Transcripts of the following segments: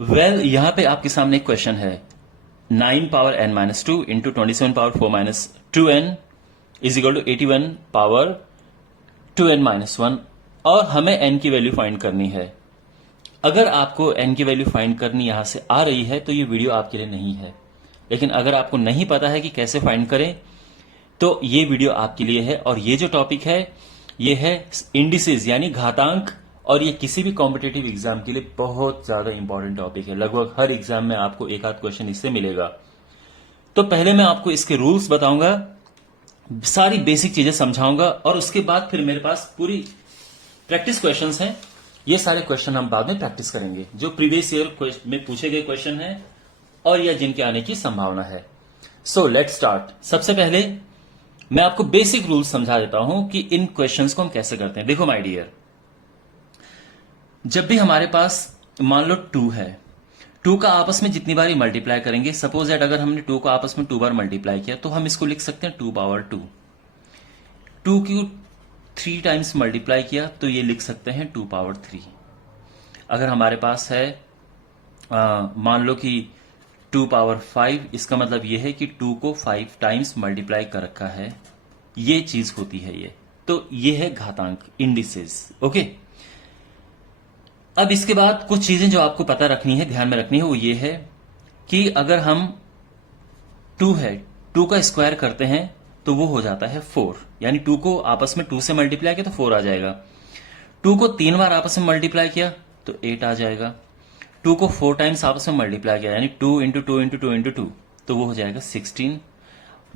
यहां पे आपके सामने एक क्वेश्चन है 9 power n minus two into 27 power 4 minus 2n is equal to 81 power 2n minus 1 और हमें n की वैल्यू फाइंड करनी है। अगर आपको n की वैल्यू फाइंड करनी यहां से आ रही है तो ये वीडियो आपके लिए नहीं है, लेकिन अगर आपको नहीं पता है कि कैसे फाइंड करें तो ये वीडियो आपके लिए है। और ये जो टॉपिक है ये है इंडिसेस यानी घातांक, और ये किसी भी कॉम्पिटेटिव एग्जाम के लिए बहुत ज्यादा इंपॉर्टेंट टॉपिक है। लगभग हर एग्जाम में आपको एक आध क्वेश्चन इससे मिलेगा। तो पहले मैं आपको इसके रूल्स बताऊंगा, सारी बेसिक चीजें समझाऊंगा और उसके बाद फिर मेरे पास पूरी प्रैक्टिस क्वेश्चंस हैं। ये सारे क्वेश्चन हम बाद में प्रैक्टिस करेंगे जो प्रीवियस ईयर में पूछे गए क्वेश्चन हैं और या जिनके आने की संभावना है। So let's start. सबसे पहले मैं आपको बेसिक रूल्स समझा देता हूं कि इन क्वेश्चंस को हम कैसे करते हैं। देखो माय डियर, जब भी हमारे पास मान लो 2 है, 2 का आपस में जितनी बार मल्टीप्लाई करेंगे, सपोज दैट अगर हमने 2 को आपस में 2 बार मल्टीप्लाई किया तो हम इसको लिख सकते हैं 2 पावर 2। 2 की 3 टाइम्स मल्टीप्लाई किया तो ये लिख सकते हैं 2 पावर 3। अगर हमारे पास है मान लो कि 2 पावर 5, इसका मतलब यह है कि 2 को 5 टाइम्स मल्टीप्लाई कर रखा है, ये चीज होती है ये। तो ये है घातांक, इंडिसेस। ओके, अब इसके बाद कुछ चीजें जो आपको पता रखनी है, ध्यान में रखनी है, वो ये है कि अगर हम 2 है, 2 का स्क्वायर करते हैं तो वो हो जाता है 4, यानी 2 को आपस में 2 से मल्टीप्लाई किया तो 4 आ जाएगा। 2 को 3 बार आपस में मल्टीप्लाई किया तो 8 आ जाएगा। 2 को 4 टाइम्स आपस में मल्टीप्लाई किया यानी 2 इंटू 2 इंटू 2 इंटू 2 तो वो हो जाएगा 16।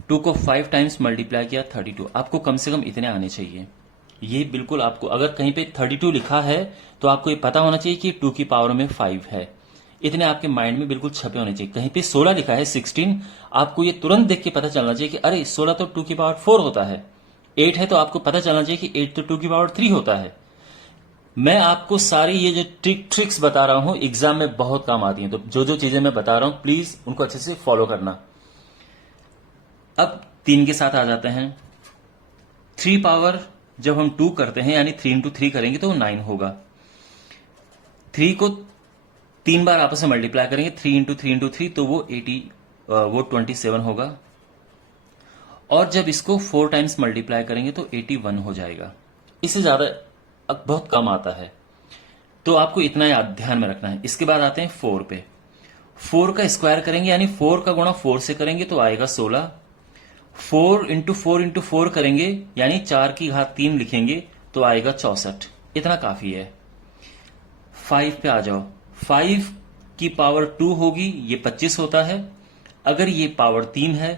2 को 5 टाइम्स मल्टीप्लाई किया 32। आपको कम से कम इतने आने चाहिए। ये बिल्कुल आपको, अगर कहीं पे 32 लिखा है तो आपको ये पता होना चाहिए कि 2 की पावर में 5 है। इतने आपके माइंड में बिल्कुल छपे होने चाहिए। कहीं पे 16 लिखा है 16, आपको ये तुरंत देख के पता चलना चाहिए कि अरे 16 तो 2 की पावर 4 होता है। 8 है तो आपको पता चलना चाहिए कि 8 तो 2 की पावर 3 होता है। मैं आपको सारी ये जो ट्रिक्स बता रहा हूं एग्जाम में बहुत काम आती हैं, तो जो जो चीजें मैं बता रहा हूं प्लीज उनको अच्छे से फॉलो करना। अब 3 के साथ आ जाते हैं। 3 पावर जब हम 2 करते हैं यानी 3 इंटू 3 करेंगे तो वो 9 होगा। 3 को 3 बार आपस में मल्टीप्लाई करेंगे, 3 इंटू 3 इंटू 3 तो वो 27 होगा। और जब इसको 4 टाइम्स मल्टीप्लाई करेंगे तो 81 हो जाएगा। इससे ज्यादा बहुत कम आता है, तो आपको इतना याद ध्यान में रखना है। इसके बाद आते हैं 4 पे। 4 का स्क्वायर करेंगे यानी 4 का गुणा 4 से करेंगे तो आएगा 16। 4 इंटू 4 इंटू 4 करेंगे यानी 4 की घात 3 लिखेंगे तो आएगा 64। इतना काफी है। 5 पे आ जाओ। 5 की पावर 2 होगी, ये 25 होता है। अगर ये पावर 3 है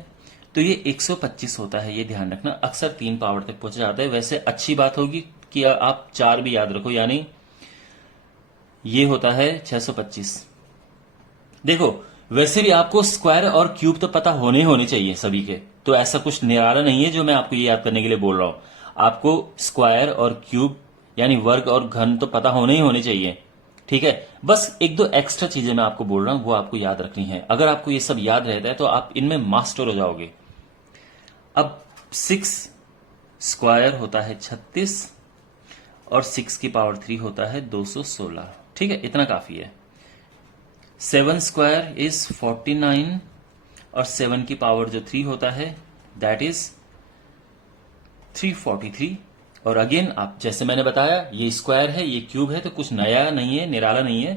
तो ये 125 होता है। ये ध्यान रखना, अक्सर 3 पावर तक पहुंच जाता है। वैसे अच्छी बात होगी कि आप 4 भी याद रखो, यानी ये होता है 625। देखो वैसे भी आपको स्क्वायर और क्यूब तो पता होने चाहिए सभी के, तो ऐसा कुछ निराला नहीं है जो मैं आपको ये याद करने के लिए बोल रहा हूं। आपको स्क्वायर और क्यूब यानी वर्ग और घन तो पता होने चाहिए, ठीक है। बस एक दो एक्स्ट्रा चीजें मैं आपको बोल रहा हूं, वो आपको याद रखनी है। अगर आपको ये सब याद रहता है तो आप इनमें मास्टर हो जाओगे। अब 6 स्क्वायर होता है 36 और 6 की पावर 3 होता है 216, ठीक है, इतना काफी है। 7 स्क्वायर इज 49 और 7 की पावर जो 3 होता है दैट इज 343। और अगेन आप जैसे मैंने बताया ये स्क्वायर है ये क्यूब है, तो कुछ नया नहीं है, निराला नहीं है,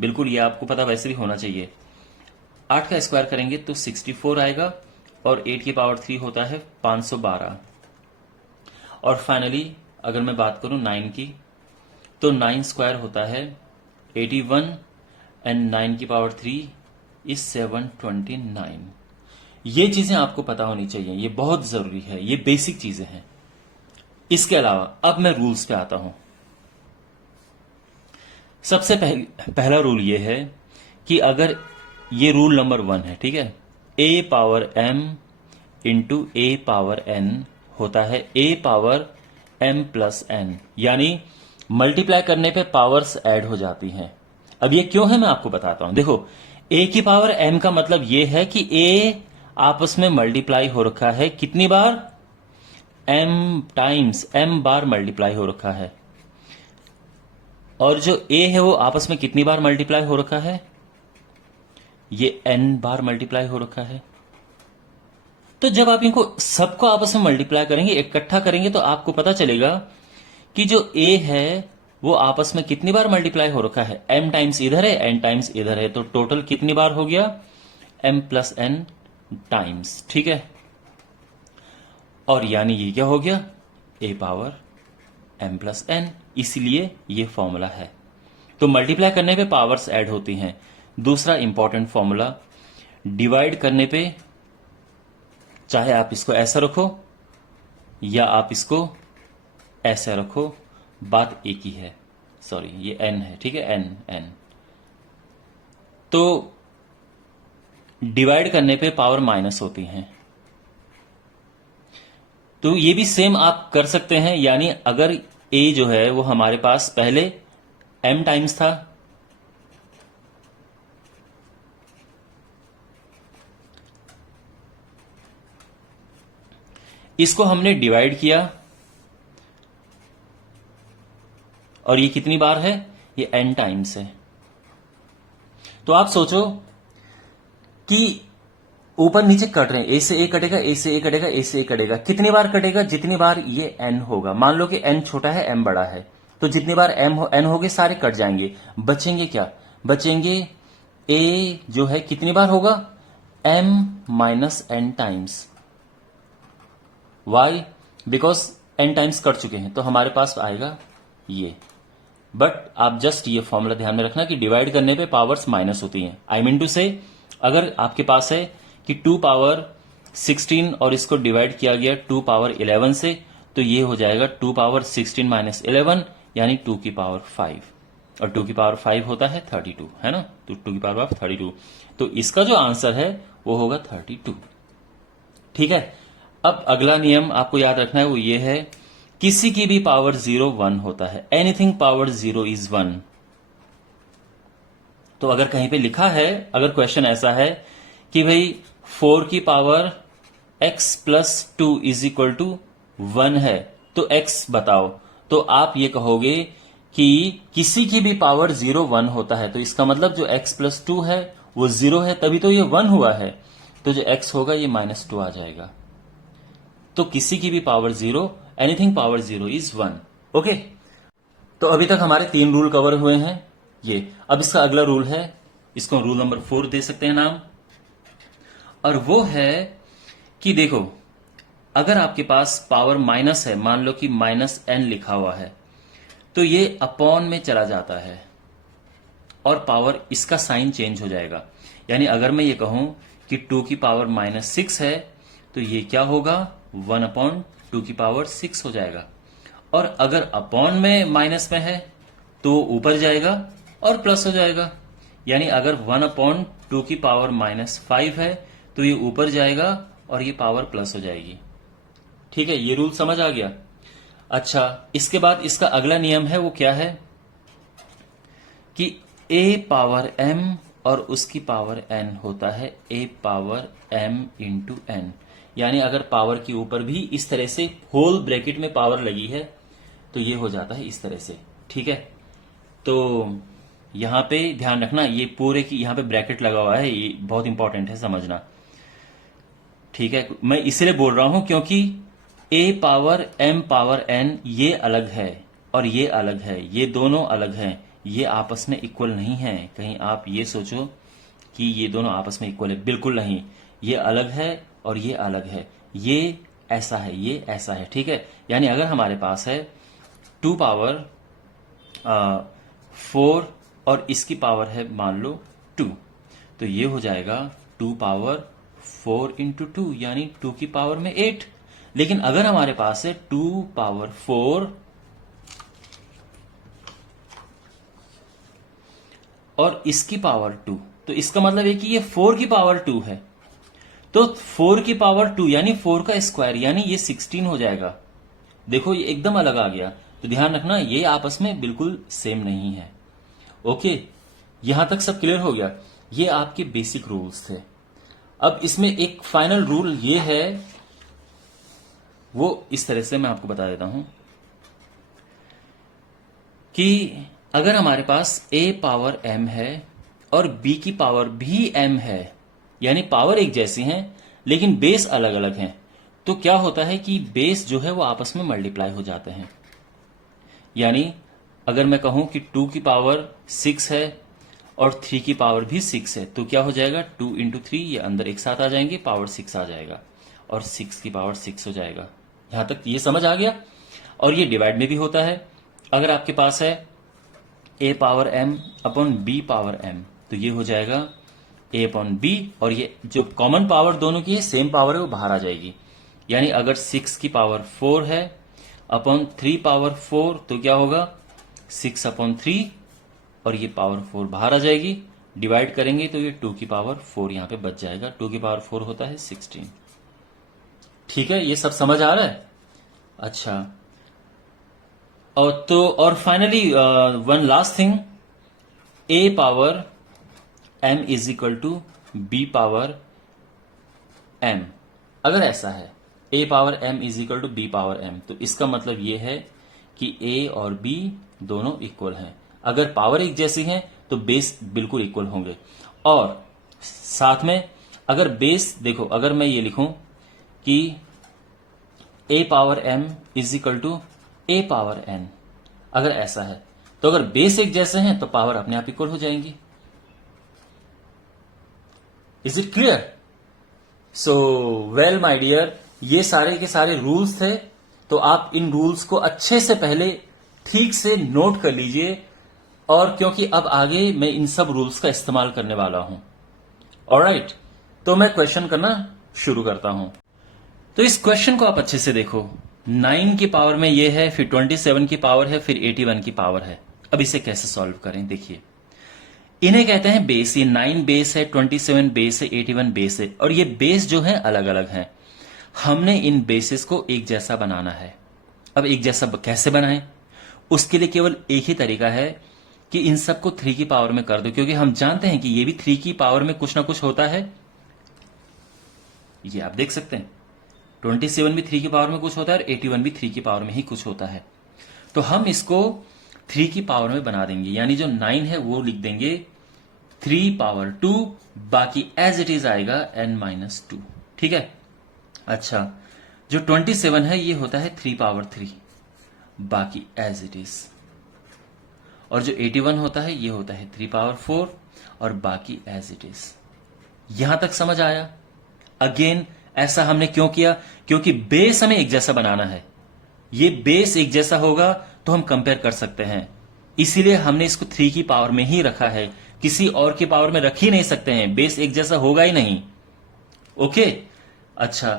बिल्कुल ये आपको पता वैसे भी होना चाहिए। 8 का स्क्वायर करेंगे तो 64 आएगा और 8 की पावर 3 होता है 512। और फाइनली अगर मैं बात करूं 9 की, तो 9 स्क्वायर होता है 81 एंड 9 की पावर 3 इज 729। ये चीजें आपको पता होनी चाहिए, ये बहुत जरूरी है, ये बेसिक चीजें हैं। इसके अलावा अब मैं रूल्स पे आता हूं। सबसे पहला रूल ये है कि अगर ये रूल नंबर 1 है, ठीक है, a power m into a power n होता है a power m plus n, यानी मल्टीप्लाई करने पे पावर्स ऐड हो जाती हैं। अब ये क्यों है मैं आपको बताता हूं। देखो a की पावर m का मतलब ये है कि a आपस में मल्टीप्लाई हो रखा है कितनी बार, m टाइम्स m बार मल्टीप्लाई हो रखा है। और जो a है वो आपस में कितनी बार मल्टीप्लाई हो रखा है, ये n बार मल्टीप्लाई हो रखा है। तो जब आप इनको सबको आपस में मल्टीप्लाई करेंगे, इकट्ठा करेंगे, तो आपको पता चलेगा कि जो a है वो आपस में कितनी बार मल्टीप्लाई हो रखा है। m टाइम्स इधर है, n टाइम्स इधर है, तो टोटल कितनी बार हो गया, m प्लस n टाइम्स। ठीक है, और यानी ये क्या हो गया, a power m plus n, इसलिए ये फॉर्मूला है। तो मल्टीप्लाई करने पे पावर्स ऐड होती हैं। दूसरा इंपॉर्टेंट फॉर्मूला, डिवाइड करने पे चाहे आप इसको ऐसा रखो या आप इसको ऐसा रखो, बात एक ही है। सॉरी, ये n है, ठीक है, n। तो डिवाइड करने पे पावर माइनस होती हैं। तो ये भी सेम आप कर सकते हैं, यानी अगर a जो है वो हमारे पास पहले m टाइम्स था, इसको हमने डिवाइड किया, और ये कितनी बार है, ये n टाइम्स है। तो आप सोचो कि ऊपर नीचे कट रहे हैं, a से a कटेगा, a से a कटेगा, a से a कटेगा, कितनी बार कटेगा, जितनी बार ये n होगा। मान लो कि n छोटा है, m बड़ा है, तो जितनी बार n होगे सारे कट जाएंगे, बचेंगे क्या, बचेंगे a जो है कितनी बार होगा, m minus n times. Why, because n times cut चुके हैं, तो हमारे पास आएगा ये। बट आप जस्ट ये फॉर्मूला ध्यान में रखना कि डिवाइड करने पे पावर्स माइनस होती हैं। आई मीन टू से, अगर आपके पास है कि 2 पावर 16 और इसको डिवाइड किया गया 2 पावर 11 से, तो ये हो जाएगा 2 पावर 16 माइनस 11, यानी 2 की पावर 5, और 2 की पावर 5 होता है 32, है ना, तो 2 की पावर 32। तो इसका जो आंसर है वो होगा 32। ठीक है, अब अगला नियम आपको याद रखना है, वो ये है, किसी की भी पावर 0 1 होता है। Anything power 0 is 1। तो अगर कहीं पे लिखा है, अगर क्वेश्चन ऐसा है कि भाई 4 की power x plus 2 is equal to 1 है, तो x बताओ, तो आप ये कहोगे कि किसी की भी पावर 0 1 होता है, तो इसका मतलब जो x प्लस 2 है वो 0 है, तभी तो ये 1 हुआ है, तो जो x होगा ये -2 आ जाएगा। तो किसी की भी power 0, anything power 0 is 1। Okay, तो अभी तक हमारे 3 रूल कवर हुए हैं। ये अब इसका अगला रूल है, इसको रूल नंबर 4 दे सकते हैं नाम, और वो है कि देखो, अगर आपके पास पावर माइनस है, मान लो कि -n लिखा हुआ है, तो ये अपॉन में चला जाता है और पावर इसका साइन चेंज हो जाएगा। यानी अगर मैं ये कहूं कि 2 की पावर -6 है, तो ये क्या होगा, 1 अपॉन 2 की पावर 6 हो जाएगा। और अगर अपॉन में माइनस में है तो ऊपर जाएगा और प्लस हो जाएगा। यानी अगर 1 अपॉन 2 की पावर -5 है तो ये ऊपर जाएगा और ये पावर प्लस हो जाएगी। ठीक है, ये रूल समझ आ गया। अच्छा, इसके बाद इसका अगला नियम है, वो क्या है कि a पावर m और उसकी पावर n होता है a power m into n। यानी अगर पावर के ऊपर भी इस तरह से होल ब्रैकेट में पावर लगी है तो ये हो जाता है इस तरह से। ठीक है, तो यहां पे ध्यान रखना, ये पूरे की यहां पे ब्रैकेट लगा हुआ है, ये बहुत इंपॉर्टेंट है समझना। ठीक है, मैं इसलिए बोल रहा हूं क्योंकि a power m power n ये अलग है और ये अलग है, ये दोनों अलग हैं, ये आपस में इक्वल नहीं है। कहीं आप ये सोचो कि ये दोनों आपस में इक्वल है, बिल्कुल नहीं, ये अलग है और ये अलग है, ये ऐसा है, ये ऐसा है। ठीक है, यानी अगर हमारे पास है 2 पावर 4 और इसकी पावर है मान लो 2, तो ये हो जाएगा 2 पावर 4 इंटू 2, यानी 2 की पावर में 8। लेकिन अगर हमारे पास है 2 पावर 4 और इसकी पावर 2, तो इसका मतलब है कि ये 4 की पावर 2 है, तो 4 की पावर 2 यानी 4 का स्क्वायर, यानी ये 16 हो जाएगा। देखो ये एकदम अलग आ गया, तो ध्यान रखना ये आपस में बिल्कुल सेम नहीं है। ओके, यहां तक सब क्लियर हो गया। ये आपके बेसिक रूल्स थे। अब इसमें एक फाइनल रूल ये है, वो इस तरह से मैं आपको बता देता हूं कि अगर हमारे पास a पावर m है और b की पावर भी m है, यानी पावर एक जैसी हैं लेकिन बेस अलग अलग हैं, तो क्या होता है कि बेस जो है वो आपस में मल्टीप्लाई हो जाते हैं। यानी अगर मैं कहूं कि 2 की पावर 6 है और 3 की पावर भी 6 है, तो क्या हो जाएगा 2 इंटू 3, ये अंदर एक साथ आ जाएंगे, पावर 6 आ जाएगा और 6 की पावर 6 हो जाएगा। यहां तक ये समझ आ गया। और ये डिवाइड में भी होता है। अगर आपके पास है a power m upon b power m, तो ये हो जाएगा a अपॉन b, और ये जो कॉमन पावर दोनों की है, सेम पावर है, वो बाहर आ जाएगी। यानी अगर 6 की पावर 4 है अपॉन 3 पावर 4, तो क्या होगा 6 अपॉन 3, और ये पावर 4 बाहर आ जाएगी। डिवाइड करेंगे तो ये 2 की पावर 4 यहां पे बच जाएगा। 2 की पावर 4 होता है 16। ठीक है, ये सब समझ आ रहा है। अच्छा, और finally one last thing, a power m is equal to b power m। अगर ऐसा है a power m is equal to b power m, तो इसका मतलब ये है कि a और b दोनों इक्वल हैं। अगर पावर एक जैसी है तो बेस बिल्कुल इक्वल होंगे। और साथ में अगर बेस देखो, अगर मैं ये लिखूं कि a power m is equal to a power n, अगर ऐसा है तो अगर बेस एक जैसे हैं तो पावर अपने आप इक्वल हो जाएंगी। Is it clear? So well my dear, ये सारे के सारे रूल्स थे, तो आप इन रूल्स को अच्छे से पहले ठीक से नोट कर लीजिए, और क्योंकि अब आगे मैं इन सब रूल्स का इस्तेमाल करने वाला हूं। ऑलराइट, तो मैं क्वेश्चन करना शुरू करता हूं। तो इस क्वेश्चन को आप अच्छे से देखो। 9 की पावर में ये है, फिर 27 की पावर है, फिर 81 की पावर है। अब इसे कैसे सॉल्व करें, देखिए। इन्हें कहते हैं बेस। ये 9 बेस है, 27 बेस है, 81 बेस है, और ये बेस जो है अलग अलग हैं। हमने इन बेसिस को एक जैसा बनाना है। अब एक जैसा कैसे बनाएं? उसके लिए केवल एक ही तरीका है कि इन सबको 3 की पावर में कर दो, क्योंकि हम जानते हैं कि ये भी 3 की पावर में कुछ ना कुछ होता है। ये आप देख सकते हैं 27 भी 3 की पावर में कुछ होता है और 81 भी 3 की पावर में ही कुछ होता है। तो हम इसको 3 की पावर में बना देंगे, यानी जो 9 है वो लिख देंगे 3 पावर 2, बाकी एज इट इज आएगा n-2। ठीक है। अच्छा, जो 27 है ये होता है 3 पावर 3, बाकी एज इट इज। और जो 81 होता है ये होता है 3 पावर 4 और बाकी एज इट इज। यहां तक समझ आया? अगेन, ऐसा हमने क्यों किया? क्योंकि बेस हमें एक जैसा बनाना है। ये बेस एक जैसा होगा तो हम कंपेयर कर सकते हैं, इसीलिए हमने इसको 3 की पावर में ही रखा है। किसी और की पावर में रख ही नहीं सकते हैं, बेस एक जैसा होगा ही नहीं। ओके। अच्छा,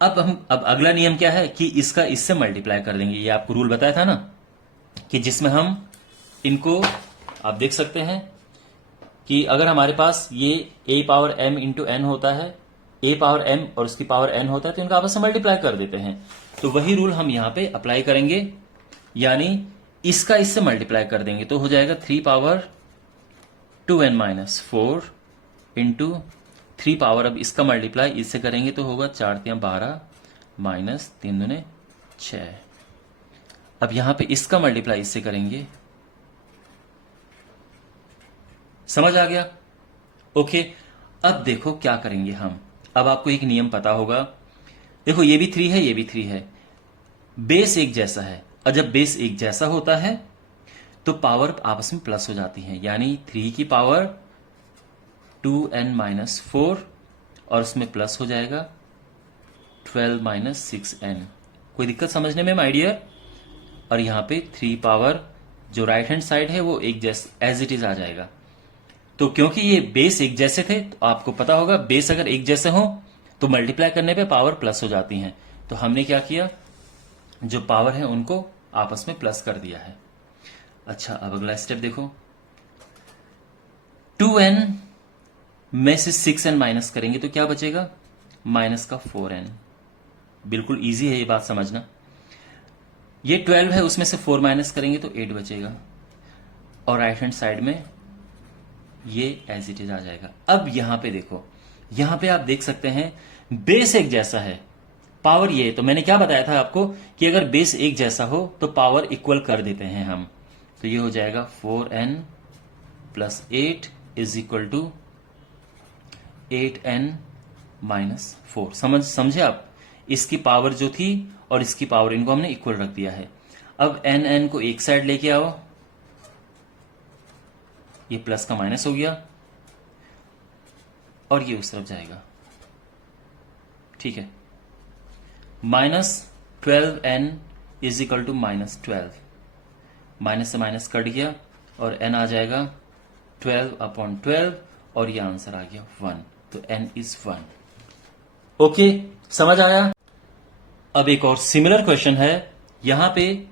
अब अगला नियम क्या है कि इसका इससे मल्टीप्लाई कर देंगे। ये आपको रूल बताया था ना, कि जिसमें हम इनको, आप देख सकते हैं कि अगर हमारे पास ये a power m into n होता है, a पावर m और उसकी पावर n होता है, तो इनका आपस में मल्टीप्लाई कर देते हैं। तो वही रूल हम यहां पे अप्लाई करेंगे, यानी इसका इससे मल्टीप्लाई कर देंगे तो हो जाएगा 3 पावर 2n-4 इंटू 3 पावर, अब इसका मल्टीप्लाई इससे करेंगे तो होगा 4×3=12 माइनस 3×2=6। अब यहां पे इसका मल्टीप्लाई इससे करेंगे। समझ आ गया? ओके। अब देखो क्या करेंगे हम। अब आपको एक नियम पता होगा। देखो, ये भी 3 है, ये भी 3 है, बेस एक जैसा है, और जब बेस एक जैसा होता है तो पावर आपस में प्लस हो जाती है, यानी 3 की पावर 2n-4 और उसमें प्लस हो जाएगा 12-6n। कोई दिक्कत समझने में माय डियर? और यहां पे 3 पावर जो राइट हैंड साइड है वो एक जैसा एज इट इज आ जाएगा। तो क्योंकि ये बेस एक जैसे थे, तो आपको पता होगा बेस अगर एक जैसे हो तो मल्टीप्लाई करने पे पावर प्लस हो जाती हैं। तो हमने क्या किया, जो पावर है उनको आपस में प्लस कर दिया है। अच्छा, अब अगला स्टेप देखो। 2n में से 6n माइनस करेंगे तो क्या बचेगा, माइनस का 4n। बिल्कुल इजी है ये बात समझना। ये 12 है, उसमें से 4 माइनस करेंगे तो 8 बचेगा, और राइट हैंड साइड में ये एज इट इज आ जाएगा। अब यहां पे देखो, यहां पे आप देख सकते हैं बेस एक जैसा है, पावर ये। तो मैंने क्या बताया था आपको कि अगर बेस एक जैसा हो तो पावर इक्वल कर देते हैं हम। तो ये हो जाएगा 4n + 8 is equal to 8n-4। समझे आप? इसकी पावर जो थी और इसकी पावर, इनको हमने इक्वल रख दिया है। अब n को एक साइड लेके आओ, ये प्लस का माइनस हो गया और ये उस तरफ जाएगा, ठीक है। -12n is equal to -12, minus से माइनस कट गया और n आ जाएगा 12/12 और ये आंसर आ गया 1, तो n इज 1। ओके, समझ आया? अब एक और सिमिलर क्वेश्चन है। यहां पे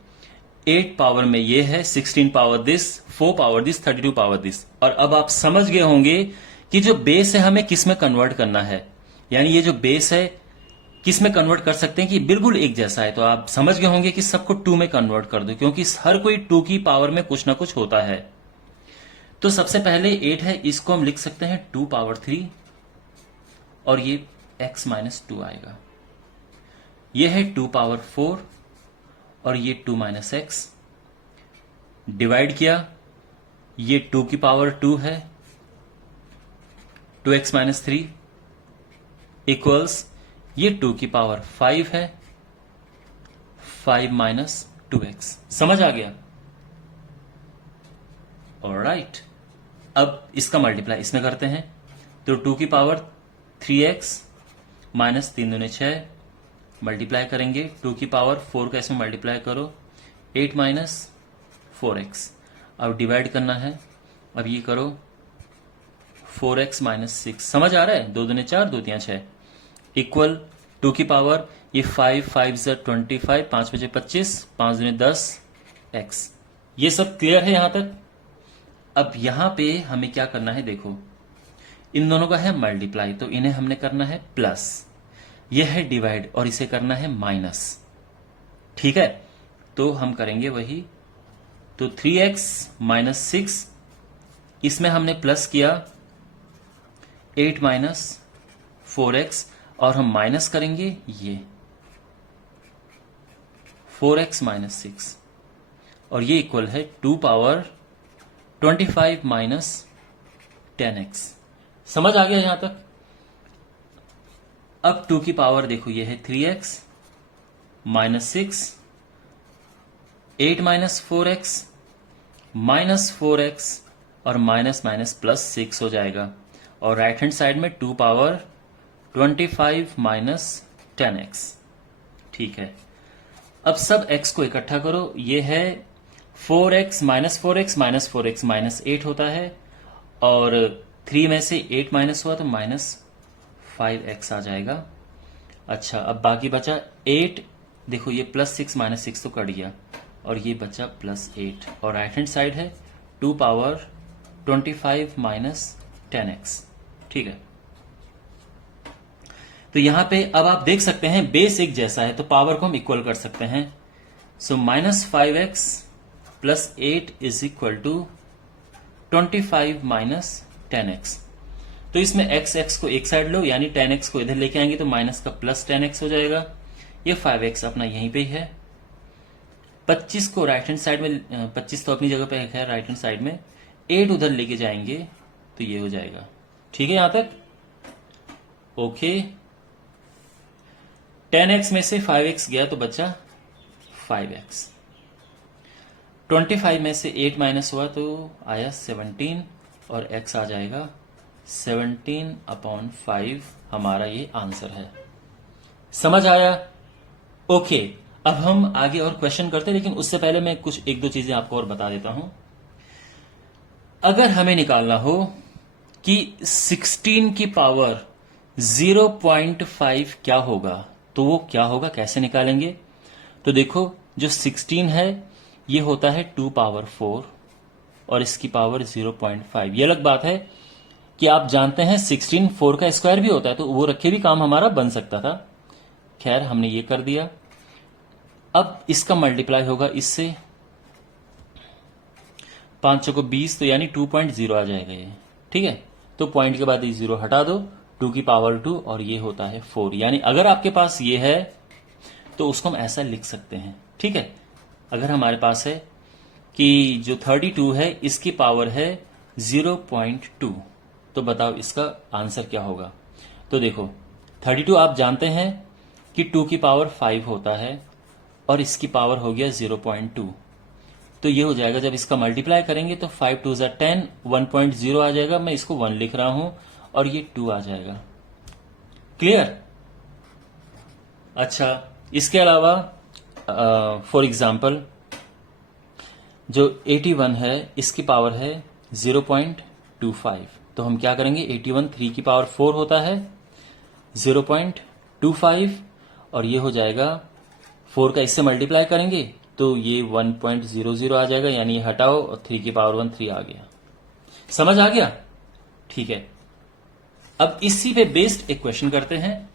8 पावर में ये है, 16 power this, 4 power this, 32 power this. और अब आप समझ गए होंगे कि जो बेस है हमें किस में कन्वर्ट करना है, यानी ये जो बेस है किस में कन्वर्ट कर सकते हैं कि बिल्कुल एक जैसा है। तो आप समझ गए होंगे कि सबको 2 में कन्वर्ट कर दो, क्योंकि हर कोई 2 की पावर में कुछ ना कुछ होता है। तो सबसे पहले 8 है, इसको हम लिख सकते हैं 2 पावर 3 और ये x माइनस 2 आएगा। ये है 2 पावर 4 और ये 2 माइनस एक्स, डिवाइड किया, ये 2 की पावर 2 है, 2x माइनस 3 इक्वल्स ये 2 की पावर 5 है, 5 माइनस 2x। समझ आ गया? ऑलराइट, अब इसका मल्टीप्लाई इसमें करते हैं, तो 2 की पावर 3x माइनस 3 दूनी 6, मल्टीप्लाई करेंगे 2 की पावर 4 का इसमें मल्टीप्लाई करो, 8 माइनस 4x। अब डिवाइड करना है, अब ये करो 4x माइनस 6। समझ आ रहा है? 2 दूनी 4, 2 3 6 इक्वल 2 की पावर ये 5, 5 से 25, 5 बजे 25, 5 दूनी 10 x। ये सब क्लियर है यहां तक? अब यहां पे हमें क्या करना है, देखो इन दोनों का है मल्टीप्लाई, तो इन्हें हमने करना है प्लस, यह है डिवाइड और इसे करना है माइनस, ठीक है। तो हम करेंगे वही, तो 3x माइनस 6, इसमें हमने प्लस किया 8 माइनस 4x और हम माइनस करेंगे ये 4x माइनस 6 और ये इक्वल है 2 पावर 25 माइनस 10x। समझ आ गया यहां तक? अब 2 की पावर देखो, ये है 3x minus 6, 8 minus 4x minus 4x और माइनस माइनस प्लस 6 हो जाएगा, और राइट हैंड साइड में 2 पावर 25 माइनस 10x, ठीक है। अब सब x को इकट्ठा करो, ये है 4x minus 4x minus 4x minus 8 होता है, और 3 में से 8 माइनस हुआ तो माइनस 5x आ जाएगा। अच्छा, अब बाकी बचा 8, देखो ये प्लस 6 माइनस 6 तो कट गया और ये बचा प्लस 8, और राइट हैंड साइड है 2 पावर 25 माइनस 10x, ठीक है। तो यहां पे अब आप देख सकते हैं बेस एक जैसा है तो पावर को हम इक्वल कर सकते हैं। So minus 5x plus 8 is equal to 25 minus 10x। तो इसमें x को एक साइड लो, यानी 10x को इधर लेके आएंगे तो माइनस का प्लस 10x हो जाएगा। ये 5x अपना यहीं पे ही है। 25 को राइट हैंड साइड में, 25 तो अपनी जगह पे है राइट हैंड साइड में, 8 उधर लेके जाएंगे तो ये हो जाएगा। ठीक है यहां तक? ओके। 10x में से 5x गया तो बचा 5x। 25 में से 8 माइनस हुआ तो आया 17 और x आ जाएगा 17/5। हमारा ये आंसर है। समझ आया? ओके। अब हम आगे और क्वेश्चन करते हैं, लेकिन उससे पहले मैं कुछ एक दो चीजें आपको और बता देता हूं। अगर हमें निकालना हो कि 16 की पावर 0.5 क्या होगा, तो वो क्या होगा, कैसे निकालेंगे? तो देखो, जो 16 है ये होता है 2 पावर 4 और इसकी पावर 0.5। ये अलग बात है कि आप जानते हैं 16 4 का स्क्वायर भी होता है, तो वो रखे भी काम हमारा बन सकता था। खैर, हमने ये कर दिया। अब इसका मल्टीप्लाई होगा इससे, 5 को 20, तो यानी 2.0 आ जाएगा ये। ठीक है, तो पॉइंट के बाद ये 0 हटा दो, 2 की पावर 2 और ये होता है 4। यानी अगर आपके पास ये है तो उसको हम ऐसा लिख सकते हैं। ठीक है, अगर हमारे पास है कि जो 32 है इसकी पावर है 0.2। तो बताओ इसका आंसर क्या होगा। तो देखो 32 आप जानते हैं कि 2 की पावर 5 होता है और इसकी पावर हो गया 0.2। तो ये हो जाएगा, जब इसका मल्टीप्लाई करेंगे तो 5 2 ज़ा 10, 1.0 आ जाएगा, मैं इसको 1 लिख रहा हूं और ये 2 आ जाएगा। क्लियर। अच्छा, इसके अलावा फॉर एग्जाम्पल जो 81 है इसकी पावर है 0.25। तो हम क्या करेंगे, 81 3 की पावर 4 होता है 0.25 और ये हो जाएगा 4 का इससे मल्टीप्लाई करेंगे तो ये 1.00 आ जाएगा, यानी हटाओ और 3 की पावर 1 3 आ गया। समझ आ गया। ठीक है, अब इसी पे बेस्ड एक क्वेश्चन करते हैं।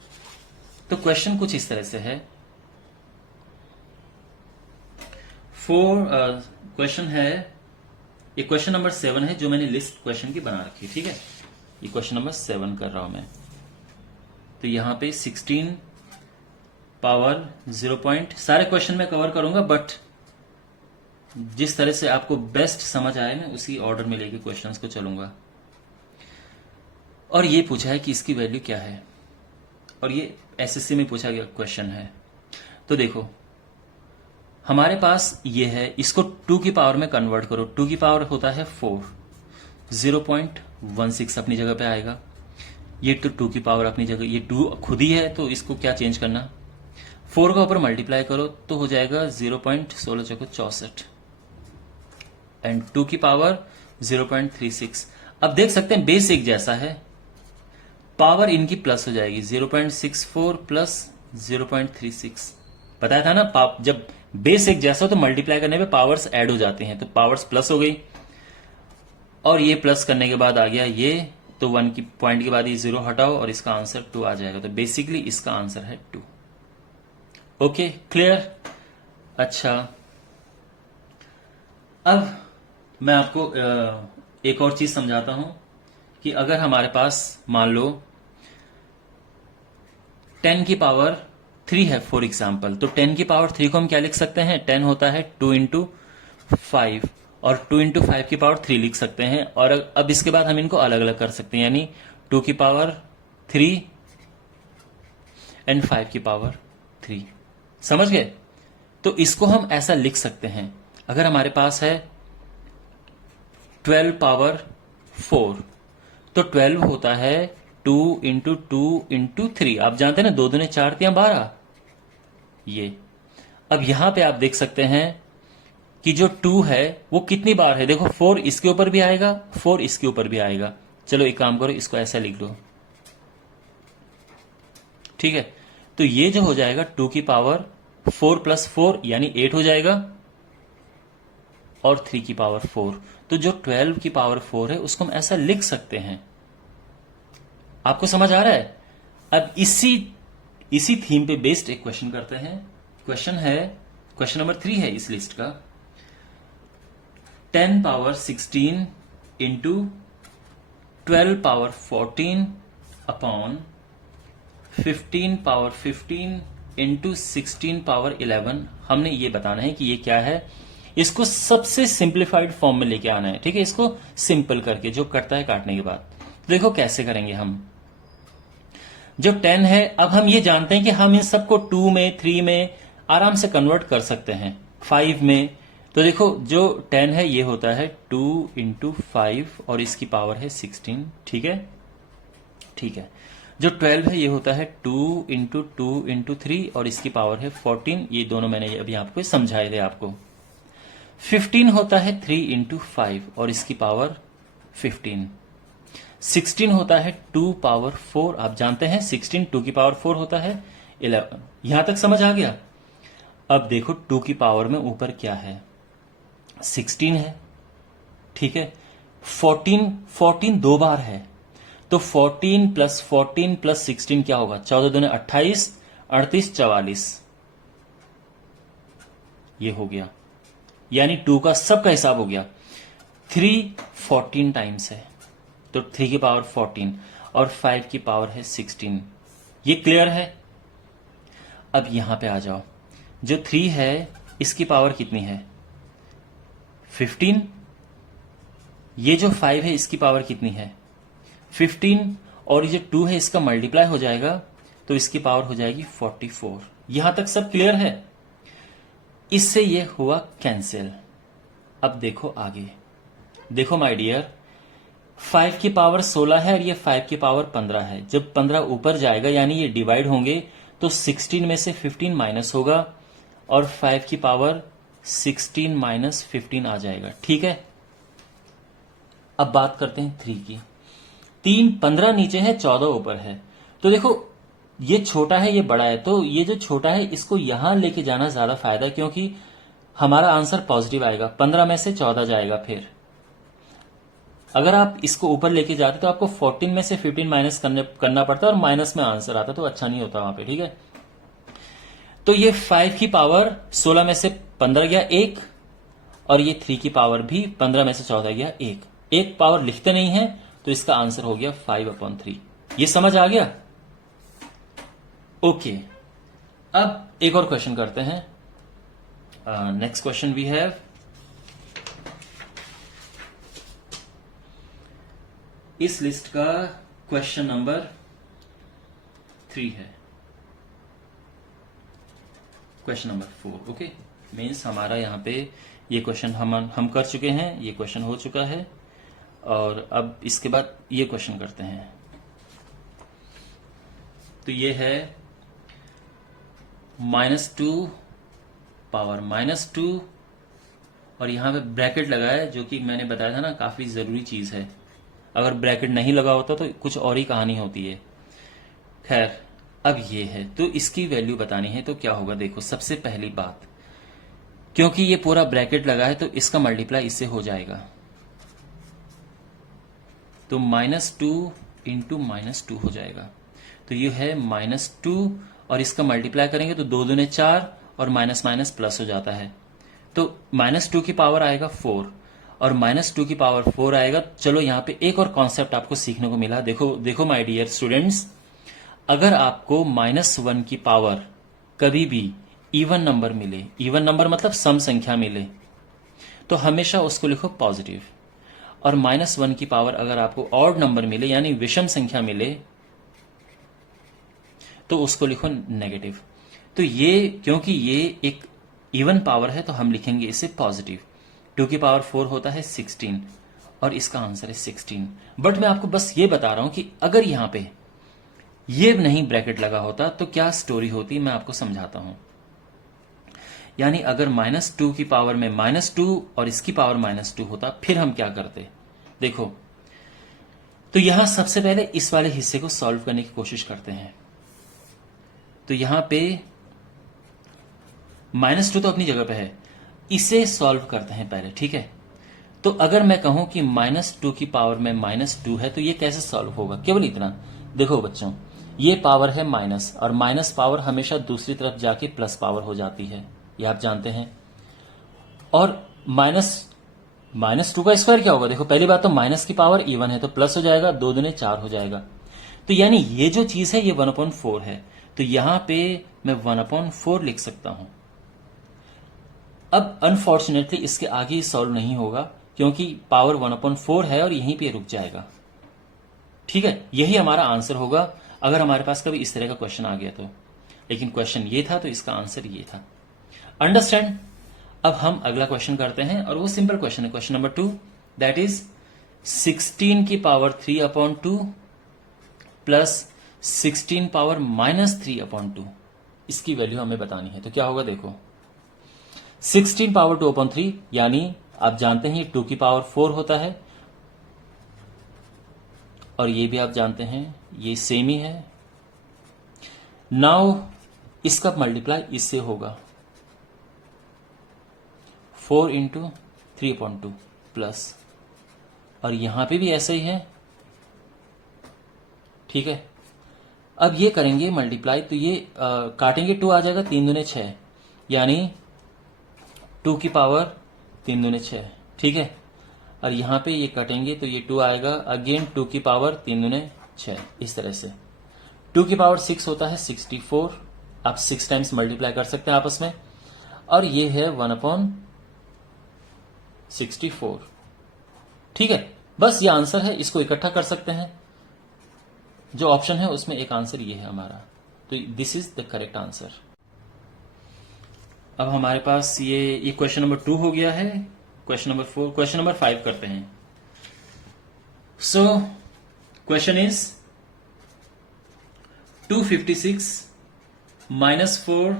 तो क्वेश्चन कुछ इस तरह से है। क्वेश्चन है, ये क्वेश्चन नंबर 7 है जो मैंने लिस्ट क्वेश्चन की बना रखी। ठीक है, ये क्वेश्चन नंबर 7 कर रहा हूं मैं। तो यहां पे 16 पावर 0. सारे क्वेश्चन मैं कवर करूंगा, बट जिस तरह से आपको बेस्ट समझ आए मैं उसी ऑर्डर में लेके क्वेश्चंस को चलूंगा। और ये पूछा है कि इसकी वैल्यू क्या है, और ये एसएससी में पूछा गया क्वेश्चन है। तो देखो हमारे पास ये है, इसको 2 की पावर में कन्वर्ट करो। 2 की पावर होता है 4, 0.16 अपनी जगह पे आएगा। ये तो 2 की पावर अपनी जगह, ये 2 खुद ही है तो इसको क्या चेंज करना। 4 का ऊपर मल्टीप्लाई करो तो हो जाएगा 0.1664 एंड 2 की पावर 0.36। अब देख सकते हैं बेस एक जैसा है, पावर इनकी प्लस हो जाएगी 0.64 प्लस 0.36। बताया था ना, जब बेस एक जैसा हो तो मल्टीप्लाई करने पे पावर्स ऐड हो जाते हैं, तो पावर्स प्लस हो गई और ये प्लस करने के बाद आ गया ये, तो 1 की पॉइंट के बाद ये 0 हटाओ और इसका आंसर 2 आ जाएगा। तो बेसिकली इसका आंसर है 2। Okay, clear. अच्छा, अब मैं आपको एक और चीज समझाता हूं कि अगर हमारे पास मान लो 10 की पावर 3 है फॉर एग्जाम्पल, तो 10 की पावर 3 को हम क्या लिख सकते हैं, 10 होता है 2 इंटू 5 और 2 इंटू 5 की पावर 3 लिख सकते हैं। और अब इसके बाद हम इनको अलग अलग कर सकते हैं, यानी 2 की पावर 3 एंड 5 की पावर 3। समझ गए। तो इसको हम ऐसा लिख सकते हैं, अगर हमारे पास है 12 पावर 4 तो 12 होता है 2 इंटू 2 इंटू 3। आप जानते हैं ना, 2 दूने 4 3 12 ये। अब यहां पे आप देख सकते हैं कि जो 2 है वो कितनी बार है, देखो 4 इसके ऊपर भी आएगा, 4 इसके ऊपर भी आएगा। चलो एक काम करो, इसको ऐसा लिख लो। ठीक है, तो ये जो हो जाएगा 2 की पावर 4 प्लस 4 यानी 8 हो जाएगा और 3 की पावर 4। तो जो 12 की पावर 4 है उसको हम ऐसा लिख सकते हैं। आपको समझ आ रहा है। अब इसी थीम पे बेस्ड एक क्वेश्चन करते हैं। क्वेश्चन है, क्वेश्चन नंबर 3 है इस लिस्ट का। 10 power 16 into 12 power 14 upon 15 power 15 into 16 power 11। हमने ये बताना है कि ये क्या है। इसको सबसे सिंप्लीफाइड फॉर्म में लेके आना है। ठीक है, इसको सिंपल करके, जो कटता है काटने के बाद। देखो कैसे करेंगे हम। जो 10 है, अब हम ये जानते हैं कि हम इन सबको 2 में 3 में आराम से कन्वर्ट कर सकते हैं, 5 में। तो देखो जो 10 है ये होता है 2 इंटू 5 और इसकी पावर है 16। ठीक है, ठीक है। जो 12 है ये होता है 2 इंटू 2 इंटू 3 और इसकी पावर है 14। ये दोनों मैंने अभी आपको समझाए थे आपको। 15 होता है 3 इंटू 5 और इसकी पावर 15। 16 होता है 2 पावर 4। आप जानते हैं 16 2 की पावर 4 होता है 11। यहां तक समझ आ गया। अब देखो 2 की पावर में ऊपर क्या है, 16 है। ठीक है, 14 दो बार है, तो 14 प्लस 14 प्लस 16 क्या होगा, 14 दूने 28, 38 44। ये हो गया, यानी 2 का सबका हिसाब हो गया। 3 14 टाइम्स है, तो 3 की पावर 14 और 5 की पावर है 16। ये क्लियर है। अब यहां पे आ जाओ, जो 3 है इसकी पावर कितनी है, 15। ये जो 5 है इसकी पावर कितनी है 15, और ये जो 2 है इसका मल्टीप्लाई हो जाएगा तो इसकी पावर हो जाएगी 44। यहां तक सब क्लियर है? इससे ये हुआ कैंसिल। अब देखो आगे, देखो माय डियर, 5 की पावर 16 है और ये 5 की पावर 15 है। जब 15 ऊपर जाएगा यानी ये डिवाइड होंगे तो 16 में से 15 माइनस होगा और 5 की पावर 16 माइनस 15 आ जाएगा। ठीक है, अब बात करते हैं 3 की। 3 15 नीचे है, 14 ऊपर है। तो देखो ये छोटा है ये बड़ा है, तो ये जो छोटा है इसको यहां लेके जाना ज्यादा फायदा, क्योंकि हमारा आंसर पॉजिटिव आएगा। 15 में से 14 जाएगा। फिर अगर आप इसको ऊपर लेके जाते तो आपको 14 में से 15 माइनस करना पड़ता और माइनस में आंसर आता, तो अच्छा नहीं होता वहां पे। ठीक है, तो ये 5 की पावर 16 में से 15 गया 1, और ये 3 की पावर भी 15 में से 14 गया 1। एक पावर लिखते नहीं है तो इसका आंसर हो गया 5/3। ये समझ आ गया? ओके, अब एक और क्वेश्चन करते हैं। नेक्स्ट क्वेश्चन वी हैव, इस लिस्ट का क्वेश्चन नंबर 3 है, क्वेश्चन नंबर 4। ओके, मीन्स हमारा यहां पे ये क्वेश्चन हम कर चुके हैं, ये क्वेश्चन हो चुका है, और अब इसके बाद ये क्वेश्चन करते हैं। तो ये है -2 पावर -2, और यहां पे ब्रैकेट लगा है, जो कि मैंने बताया था ना काफी जरूरी चीज है। अगर ब्रैकेट नहीं लगा होता तो कुछ और ही कहानी होती है। खैर, अब ये है तो इसकी वैल्यू बतानी है, तो क्या होगा देखो। सबसे पहली बात, क्योंकि ये पूरा ब्रैकेट लगा है तो इसका मल्टीप्लाई इससे हो जाएगा, तो -2 इंटू -2 हो जाएगा। तो ये है -2, और इसका मल्टीप्लाई करेंगे तो 2 दूने 4, और माइनस माइनस प्लस हो जाता है, तो -2 की पावर आएगा 4, और -2 की पावर 4 आएगा। चलो यहाँ पे एक और कॉन्सेप्ट आपको सीखने को मिला। देखो देखो माय डियर स्टूडेंट्स, अगर आपको -1 की पावर कभी भी इवन नंबर मिले, इवन नंबर मतलब सम संख्या मिले, तो हमेशा उसको लिखो पॉजिटिव, और -1 की पावर अगर आपको ऑड नंबर मिले यानी विषम संख्या मिले तो उसको लिखो नेगेटिव। तो ये क्योंकि ये एक इवन पावर है तो हम लिखेंगे इसे पॉजिटिव। 2 की पावर 4 होता है 16, और इसका आंसर है 16। बट मैं आपको बस ये बता रहा हूं कि अगर यहां पे ये नहीं ब्रैकेट लगा होता तो क्या स्टोरी होती, मैं आपको समझाता हूं। यानी अगर -2 की पावर में -2 और इसकी पावर -2 होता, फिर हम क्या करते देखो। तो यहां सबसे पहले इस वाले हिस्से को सॉल्व करने की कोशिश करते हैं। तो यहां पे -2 तो अपनी जगह पे है, इसे सॉल्व करते हैं पहले। ठीक है, तो अगर मैं कहूं कि -2 की पावर में -2 है तो ये कैसे सॉल्व होगा, केवल इतना देखो बच्चों, ये पावर है माइनस, और माइनस पावर हमेशा दूसरी तरफ जाके प्लस पावर हो जाती है, ये आप जानते हैं। और -2 का स्क्वायर क्या होगा, देखो पहली बात तो माइनस की पावर इवन है तो प्लस हो जाएगा, 2 दूने 4 हो जाएगा। तो यानी ये जो चीज है ये 1/4 है, तो यहां पे मैं 1/4 लिख सकता हूं। अब अनफॉर्चुनेटली इसके आगे ही सॉल्व नहीं होगा, क्योंकि पावर 1/4 है और यहीं पे रुक जाएगा। ठीक है, यही हमारा आंसर होगा अगर हमारे पास कभी इस तरह का क्वेश्चन आ गया तो। लेकिन क्वेश्चन ये था तो इसका आंसर ये था। अंडरस्टैंड? अब हम अगला क्वेश्चन करते हैं, और वो सिंपल क्वेश्चन है, क्वेश्चन नंबर 2, दैट इज 16 की पावर 3/2 प्लस 16 पावर -3/2। इसकी वैल्यू हमें बतानी है। तो क्या होगा देखो, 16 पावर 2/3 यानी आप जानते हैं 2 की पावर 4 होता है, और ये भी आप जानते हैं ये सेम ही है। नाउ इसका मल्टीप्लाई इससे होगा 4 इंटू 3/2 प्लस, और यहां पे भी ऐसे ही है। ठीक है, अब ये करेंगे मल्टीप्लाई, तो ये काटेंगे 2 आ जाएगा, 3 दूने 6, यानी 2 की पावर 3 दूने 6। ठीक है, और यहां पे ये कटेंगे तो ये 2 आएगा, अगेन 2 की पावर 3 दूने 6, इस तरह से। 2 की पावर 6 होता है 64, आप 6 टाइम्स मल्टीप्लाई कर सकते हैं आपस में, और ये है 1/64। ठीक है, बस ये आंसर है, इसको इकट्ठा कर सकते हैं। जो ऑप्शन है उसमें एक आंसर ये है हमारा, तो this is the correct answer. अब हमारे पास ये क्वेश्चन नंबर 2 हो गया है। क्वेश्चन नंबर 4, क्वेश्चन नंबर 5 करते हैं। सो क्वेश्चन इज 256 -4,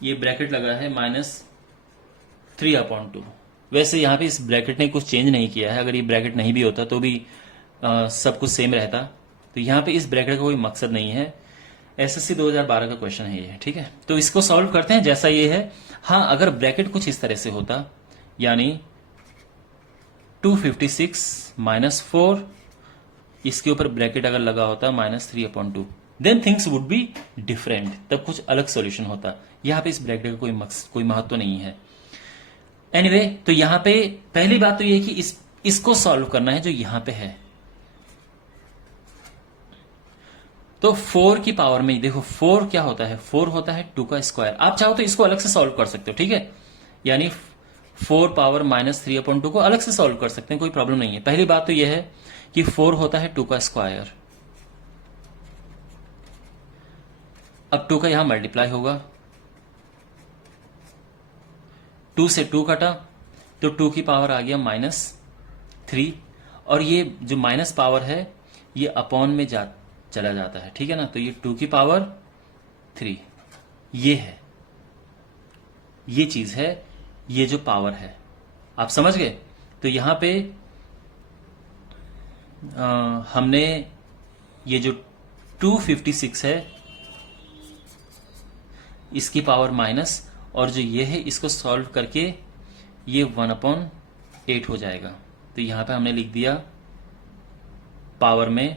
ये ब्रैकेट लगा है -3/2। वैसे यहां पे इस ब्रैकेट ने कुछ चेंज नहीं किया है, अगर ये ब्रैकेट नहीं भी होता तो भी सब कुछ सेम रहता। तो यहां पे इस ब्रैकेट का कोई मकसद नहीं है। एसएससी 2012 का क्वेश्चन है ये, ठीक है। तो इसको सॉल्व करते हैं जैसा ये है। हाँ, अगर ब्रैकेट कुछ इस तरह से होता, यानी 256 -4, इसके ऊपर ब्रैकेट अगर लगा होता -3/2, then things would be different, तब कुछ अलग सॉल्यूशन होता। यहां पे इस ब्रैकेट का कोई महत्व नहीं है। एनीवे, तो यहां पे पहली बात तो ये है कि इसको सॉल्व करना है जो यहां पे है। तो 4 की पावर में देखो 4 क्या होता है, 4 होता है 2 का स्क्वायर। आप चाहो तो इसको अलग से सॉल्व कर सकते हो, ठीक है। यानी 4 पावर -3/2 को अलग से सॉल्व कर सकते हैं, कोई प्रॉब्लम नहीं है। पहली बात तो यह है कि 4 होता है 2 का स्क्वायर। अब 2 का यहां मल्टीप्लाई होगा, 2 से 2 कटा तो 2 की पावर आ गया -3, और ये जो माइनस पावर है ये अपॉन में चला जाता है, ठीक है ना। तो ये 2 की पावर 3, ये है, ये चीज है, ये जो पावर है, आप समझ गए। तो यहां पे हमने ये जो 256 है इसकी पावर माइनस, और जो ये है इसको सॉल्व करके ये 1/8 हो जाएगा। तो यहां पे हमने लिख दिया पावर में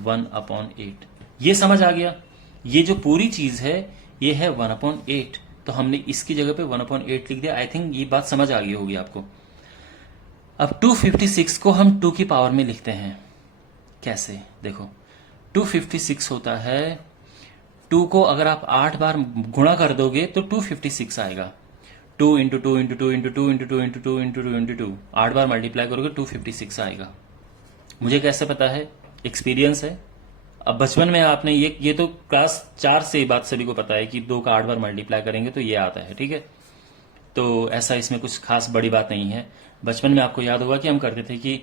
1/8। ये समझ आ गया। ये जो पूरी चीज है ये है 1/8, तो हमने इसकी जगह पे 1/8 लिख दिया। आई थिंक ये बात समझ आ गई होगी आपको। अब 256 को हम 2 की पावर में लिखते हैं। कैसे, देखो 256 होता है, 2 को अगर आप 8 बार गुणा कर दोगे तो 256 आएगा। 2 × 2 × 2 × 2 × 2 × 2 × 2 × 2, 8 बार मल्टीप्लाई करोगे 256 आएगा। मुझे कैसे पता है, एक्सपीरियंस है। अब बचपन में आपने ये तो क्लास 4 से ये बात सभी को पता है कि 2 का 8 बार मल्टीप्लाई करेंगे तो ये आता है, ठीक है। तो ऐसा इसमें कुछ खास बड़ी बात नहीं है। बचपन में आपको याद होगा कि हम करते थे कि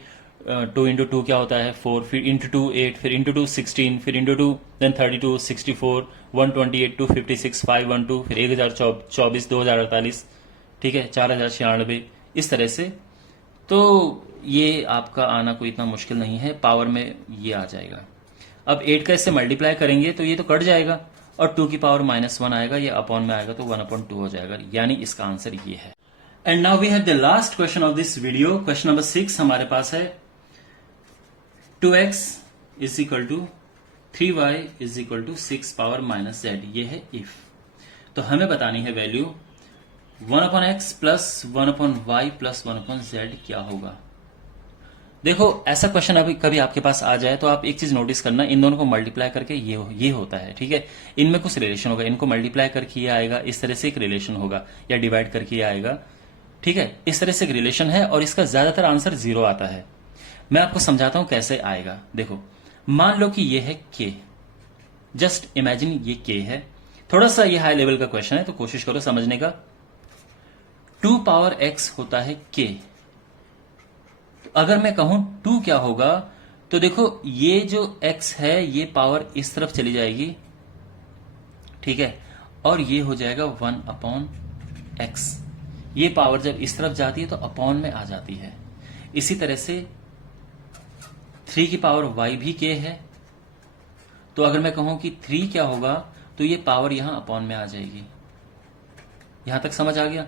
2 × 2 क्या होता है 4, फिर × 2 8, फिर × 2 16, फिर × 2 देन 32, 64, 128, 256, 512, फिर 1024, 2048, ठीक है, 4096, इस तरह से। तो ये आपका आना कोई इतना मुश्किल नहीं है, पावर में ये आ जाएगा। अब 8 का इससे मल्टीप्लाई करेंगे तो ये तो कट जाएगा, और 2 की पावर -1 आएगा, ये अपॉन में आएगा तो 1/2 हो जाएगा। यानी इसका आंसर ये है। And now we have the last question of this video. Question number 6 हमारे पास है 2x = 3y = 6 पावर -z। ये है इफ। तो हमें बतानी है वैल्यू 1/x + 1/y + 1/z क्या होगा। देखो ऐसा क्वेश्चन अभी कभी आपके पास आ जाए तो आप एक चीज नोटिस करना, इन दोनों को मल्टीप्लाई करके ये होता है, ठीक है। इनमें कुछ रिलेशन होगा, इनको मल्टीप्लाई करके ये आएगा, इस तरह से एक रिलेशन होगा, या डिवाइड करके ये आएगा, ठीक है। इस तरह से एक रिलेशन है, और इसका ज्यादातर आंसर 0 आता है। मैं आपको समझाता हूं कैसे आएगा। देखो मान लो कि ये है k, जस्ट इमेजिन ये k है। थोड़ा सा ये हाई लेवल का क्वेश्चन है तो कोशिश करो समझने का। 2 पावर x होता है k। तो अगर मैं कहूं 2 क्या होगा, तो देखो ये जो x है ये पावर इस तरफ चली जाएगी, ठीक है, और ये हो जाएगा 1/x। ये पावर जब इस तरफ जाती है तो अपॉन में आ जाती है। इसी तरह से 3 की पावर y भी k है, तो अगर मैं कहूं कि 3 क्या होगा, तो ये पावर यहां अपॉन में आ जाएगी। यहां तक समझ आ गया।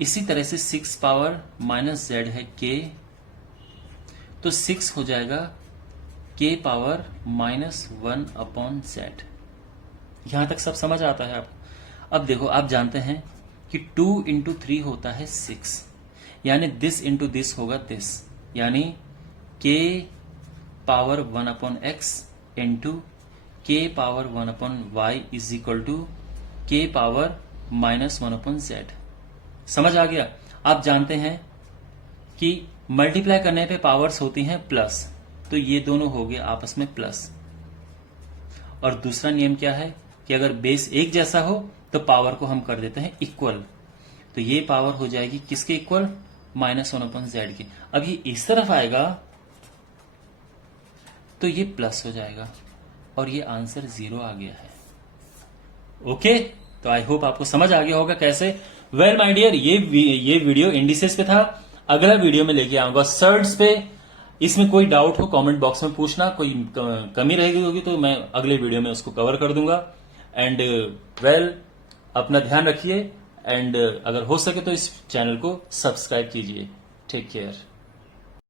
इसी तरह से 6 पावर -z है k, तो 6 हो जाएगा k पावर -1/z। यहां तक सब समझ आता है आपको। अब देखो आप जानते हैं कि 2 × 3 होता है 6, यानी दिस इंटू दिस होगा दिस, यानी k power 1/x into k power 1/y = k power -1/z। समझ आ गया। आप जानते हैं कि मल्टीप्लाई करने पे पावर्स होती हैं प्लस, तो ये दोनों हो गए आपस में प्लस। और दूसरा नियम क्या है कि अगर बेस एक जैसा हो तो पावर को हम कर देते हैं इक्वल, तो ये पावर हो जाएगी किसके इक्वल, -1/z की। अब ये इस तरफ आएगा तो ये प्लस हो जाएगा और ये आंसर 0 आ गया है। ओके, तो आई होप आपको समझ आ गया होगा कैसे। वेल माय डियर, ये वीडियो इंडिसेस पे था। अगला वीडियो में लेके आऊंगा सर्ड्स पे। इसमें कोई डाउट हो कमेंट बॉक्स में पूछना, कोई कमी रहेगी होगी तो मैं अगले वीडियो में उसको कवर कर दूंगा। एंड वेल, अपना ध्यान रखिए एंड अगर हो सके तो इस चैनल को सब्सक्राइब कीजिए। Take care.